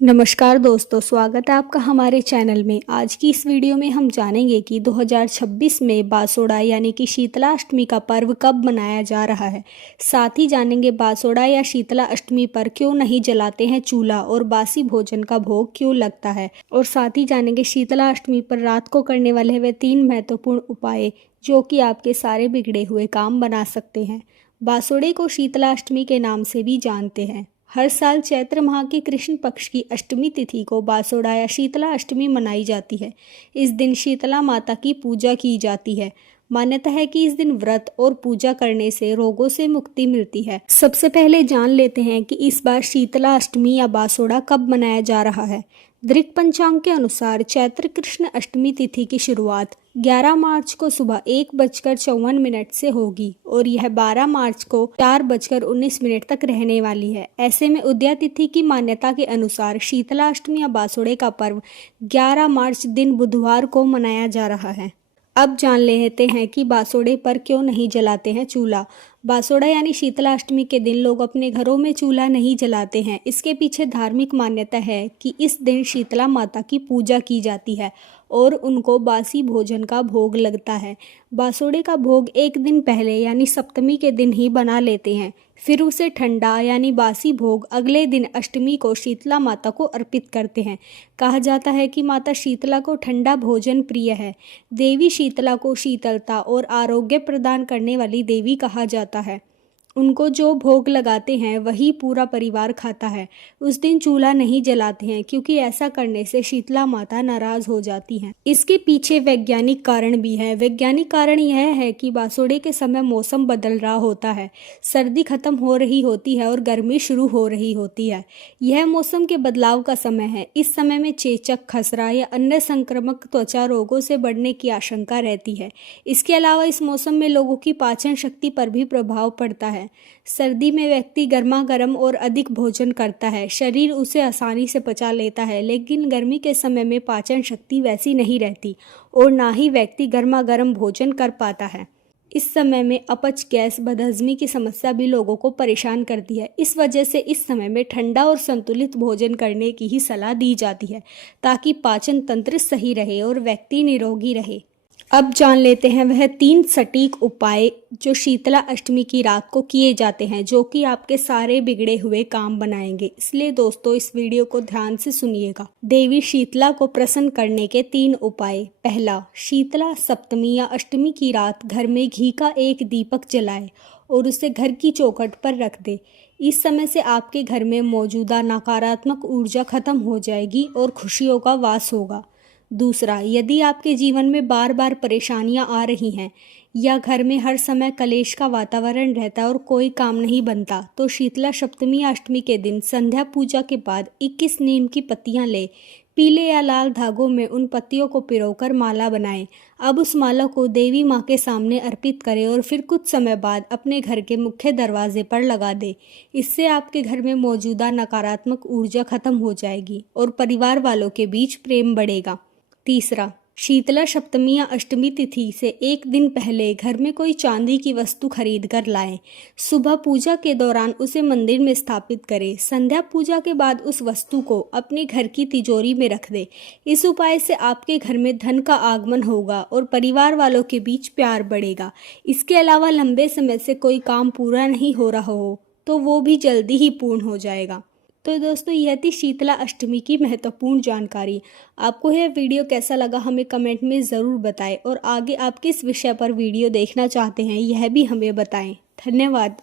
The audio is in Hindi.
नमस्कार दोस्तों, स्वागत है आपका हमारे चैनल में। आज की इस वीडियो में हम जानेंगे कि 2026 में बासोड़ा यानी कि शीतला अष्टमी का पर्व कब मनाया जा रहा है। साथ ही जानेंगे बासोड़ा या शीतला अष्टमी पर क्यों नहीं जलाते हैं चूल्हा और बासी भोजन का भोग क्यों लगता है। और साथ ही जानेंगे शीतला अष्टमी पर रात को करने वाले वे 3 महत्वपूर्ण उपाय जो कि आपके सारे बिगड़े हुए काम बना सकते हैं। बासोड़े को शीतला अष्टमी के नाम से भी जानते हैं। हर साल चैत्र माह के कृष्ण पक्ष की अष्टमी तिथि को बासोड़ा या शीतला अष्टमी मनाई जाती है। इस दिन शीतला माता की पूजा की जाती है। मान्यता है कि इस दिन व्रत और पूजा करने से रोगों से मुक्ति मिलती है। सबसे पहले जान लेते हैं कि इस बार शीतला अष्टमी या बासोड़ा कब मनाया जा रहा है। दृक पंचांग के अनुसार चैत्र कृष्ण अष्टमी तिथि की शुरुआत 11 मार्च को सुबह 1:54 से होगी और यह 12 मार्च को 4:19 तक रहने वाली है। ऐसे में उदया तिथि की मान्यता के अनुसार शीतला अष्टमी या बासोड़े का पर्व 11 मार्च दिन बुधवार को मनाया जा रहा है। अब जान लेते हैं कि बासोड़े पर क्यों नहीं जलाते हैं चूल्हा। बासोड़ा यानी शीतला अष्टमी के दिन लोग अपने घरों में चूल्हा नहीं जलाते हैं। इसके पीछे धार्मिक मान्यता है कि इस दिन शीतला माता की पूजा की जाती है और उनको बासी भोजन का भोग लगता है। बासोड़े का भोग एक दिन पहले यानी सप्तमी के दिन ही बना लेते हैं, फिर उसे ठंडा यानी बासी भोग अगले दिन अष्टमी को शीतला माता को अर्पित करते हैं। कहा जाता है कि माता शीतला को ठंडा भोजन प्रिय है। देवी शीतला को शीतलता और आरोग्य प्रदान करने वाली देवी कहा जाता है। उनको जो भोग लगाते हैं वही पूरा परिवार खाता है। उस दिन चूल्हा नहीं जलाते हैं क्योंकि ऐसा करने से शीतला माता नाराज हो जाती हैं। इसके पीछे वैज्ञानिक कारण भी है। वैज्ञानिक कारण यह है कि बासोड़े के समय मौसम बदल रहा होता है। सर्दी खत्म हो रही होती है और गर्मी शुरू हो रही होती है। यह मौसम के बदलाव का समय है। इस समय में चेचक, खसरा या अन्य संक्रामक त्वचा रोगों से बढ़ने की आशंका रहती है। इसके अलावा इस मौसम में लोगों की पाचन शक्ति पर भी प्रभाव पड़ता है। सर्दी में व्यक्ति गर्मा गर्म और अधिक भोजन करता है, शरीर उसे आसानी से पचा लेता है, लेकिन गर्मी के समय में पाचन शक्ति वैसी नहीं रहती और ना ही व्यक्ति गर्मा गर्म भोजन कर पाता है। इस समय में अपच, गैस, बदहजमी की समस्या भी लोगों को परेशान करती है। इस वजह से इस समय में ठंडा और संतुलित भोजन करने की ही सलाह दी जाती है ताकि पाचन तंत्र सही रहे और व्यक्ति निरोगी रहे। अब जान लेते हैं वह 3 सटीक उपाय जो शीतला अष्टमी की रात को किए जाते हैं, जो कि आपके सारे बिगड़े हुए काम बनाएंगे। इसलिए दोस्तों इस वीडियो को ध्यान से सुनिएगा। देवी शीतला को प्रसन्न करने के 3 उपाय। पहला, शीतला सप्तमी या अष्टमी की रात घर में घी का एक दीपक जलाए और उसे घर की चौखट पर रख दे। इस समय से आपके घर में मौजूदा नकारात्मक ऊर्जा खत्म हो जाएगी और खुशियों का वास होगा। दूसरा, यदि आपके जीवन में बार बार परेशानियां आ रही हैं या घर में हर समय कलेश का वातावरण रहता है और कोई काम नहीं बनता, तो शीतला सप्तमी या अष्टमी के दिन संध्या पूजा के बाद 21 नीम की पत्तियां ले पीले या लाल धागों में उन पत्तियों को पिरोकर माला बनाएं। अब उस माला को देवी माँ के सामने अर्पित करें और फिर कुछ समय बाद अपने घर के मुख्य दरवाजे पर लगा दें। इससे आपके घर में मौजूदा नकारात्मक ऊर्जा खत्म हो जाएगी और परिवार वालों के बीच प्रेम बढ़ेगा। तीसरा, शीतला सप्तमी या अष्टमी तिथि से एक दिन पहले घर में कोई चांदी की वस्तु खरीद कर लाएं। सुबह पूजा के दौरान उसे मंदिर में स्थापित करें। संध्या पूजा के बाद उस वस्तु को अपने घर की तिजोरी में रख दें। इस उपाय से आपके घर में धन का आगमन होगा और परिवार वालों के बीच प्यार बढ़ेगा। इसके अलावा लंबे समय से कोई काम पूरा नहीं हो रहा हो तो वो भी जल्दी ही पूर्ण हो जाएगा। तो दोस्तों यह थी शीतला अष्टमी की महत्वपूर्ण जानकारी। आपको यह वीडियो कैसा लगा हमें कमेंट में ज़रूर बताएं और आगे आप किस विषय पर वीडियो देखना चाहते हैं यह भी हमें बताएं। धन्यवाद।